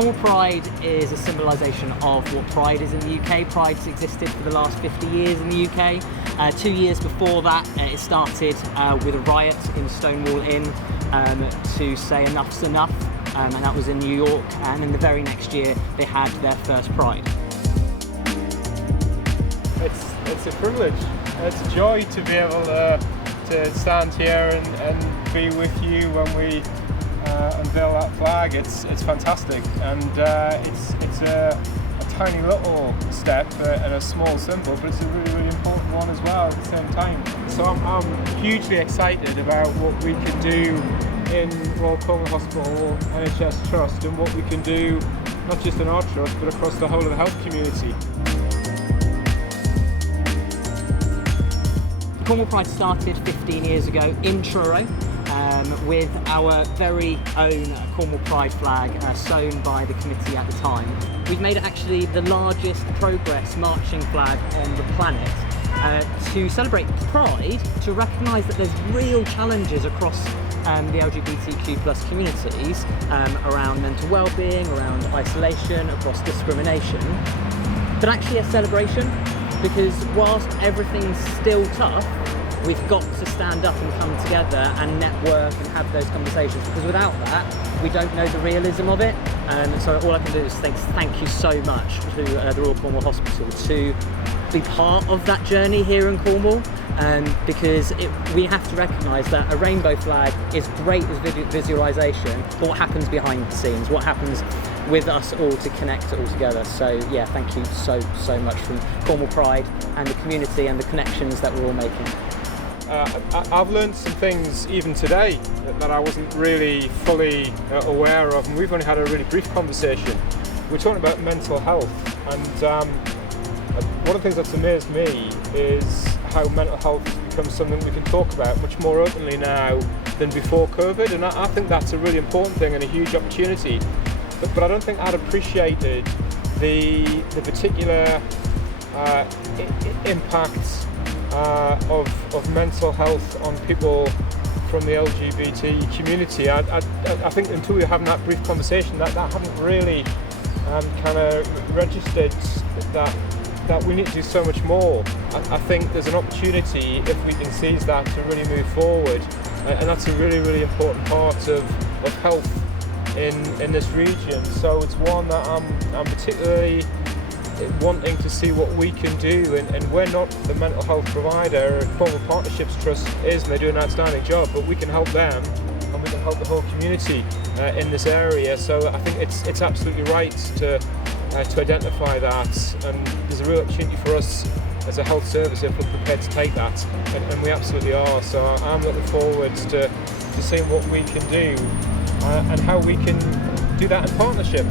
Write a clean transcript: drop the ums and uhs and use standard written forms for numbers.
Cornwall Pride is a symbolisation of what Pride is in the UK. Pride's existed for the last 50 years in the UK. 2 years before that, it started with a riot in Stonewall Inn to say enough's enough, and that was in New York. And in the very next year, they had their first Pride. It's a privilege. It's a joy to be able to stand here and be with you when we unveil that flag. It's fantastic, and it's a tiny little step and a small symbol, but it's a really, really important one as well at the same time. So I'm hugely excited about what we can do in Royal Cornwall Hospital NHS Trust, and what we can do not just in our trust but across the whole of the health community. Cornwall Pride started 15 years ago in Truro with our very own Cornwall Pride flag sewn by the committee at the time. We've made it actually the largest progress marching flag on the planet to celebrate Pride, to recognise that there's real challenges across the LGBTQ+ communities around mental well-being, around isolation, across discrimination, but actually a celebration. Because whilst everything's still tough, we've got to stand up and come together and network and have those conversations, because without that, we don't know the realism of it. So all I can do is thank you so much to the Royal Cornwall Hospital to be part of that journey here in Cornwall, because we have to recognise that a rainbow flag is great as visualisation, but what happens behind the scenes, what happens with us all to connect it all together. So yeah, thank you so much from Cornwall Pride and the community and the connections that we're all making. I've learned some things even today that I wasn't really fully aware of, and we've only had a really brief conversation. We're talking about mental health, and one of the things that's amazed me is how mental health becomes something we can talk about much more openly now than before COVID, and I think that's a really important thing and a huge opportunity. But I don't think I'd appreciated the particular impact of mental health on people from the LGBT community. I think until we were having that brief conversation, that hadn't really kind of registered that we need to do so much more. I think there's an opportunity, if we can seize that, to really move forward, and that's a really, really important part of health in this region. So it's one that I'm particularly wanting to see what we can do, and we're not the mental health provider. Cornwall Partnerships Trust is, and they do an outstanding job, but we can help them and we can help the whole community in this area. So I think it's absolutely right to identify that, and there's a real opportunity for us as a health service if we're prepared to take that, and we absolutely are. So I'm looking forward to seeing what we can do and how we can do that in partnership.